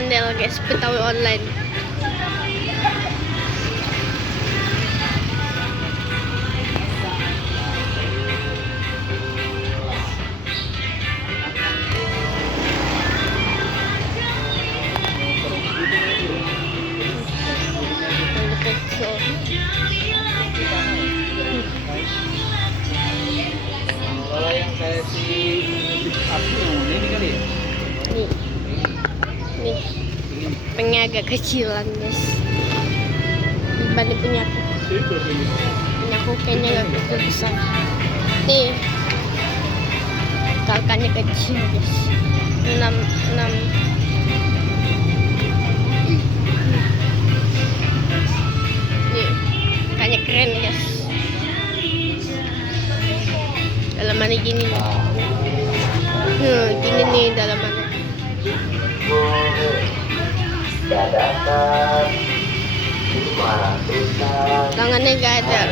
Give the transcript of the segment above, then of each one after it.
ondel-ondel guys, Betawi online. Kalau yang kayak si api yang ini kali ya? Nih, pengen agak kecilan guys dibanding punya aku. Punya aku kayaknya agak begitu besar. Nih, kalkannya kecil guys. 6 nih, kalkannya keren guys. Dalamannya gini nih. Gini nih dalamannya. Tangannya gak ada.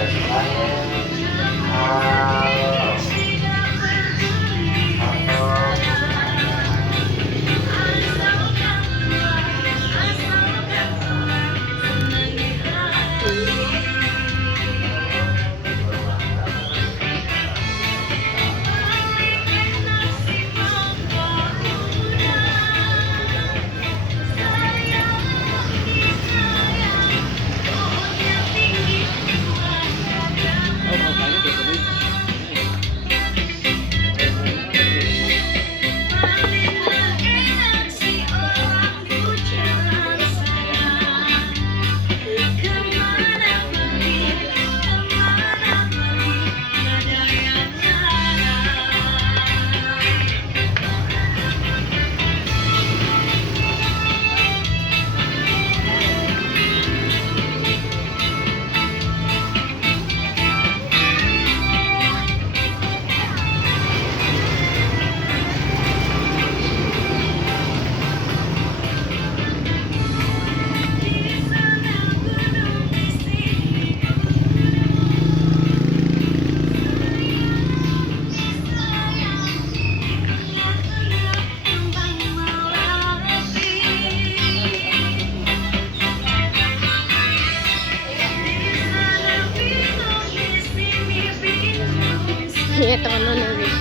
Iya teman-teman guys.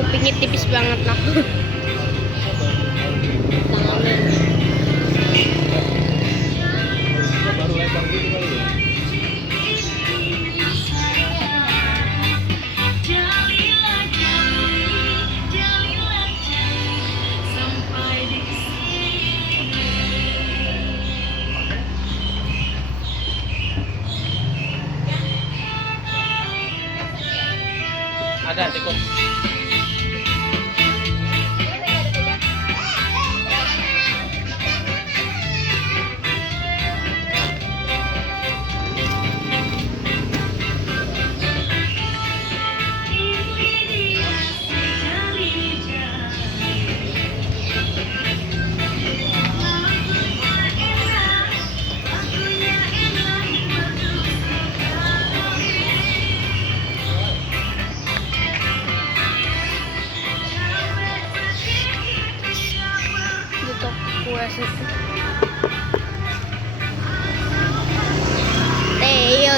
Kupingnya tipis banget nah. Tangannya. Baru lebar gitu kali ya? Ada tikuk.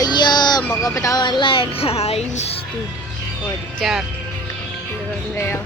Yo, mau ke Betawi online guys. Tuh, kocak. Ondel-ondel.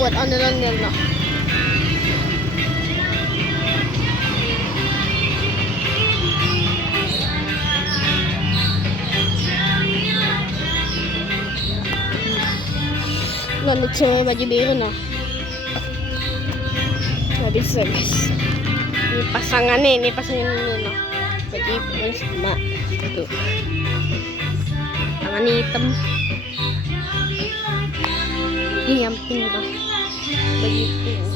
buat ondel-ondel no. Lanjut sama baju biru no. Gak bisa guys. Ini pasangan dulu no. Baju pink sama tuh. Tangan hitam. Ini yang pink no. Baju pink.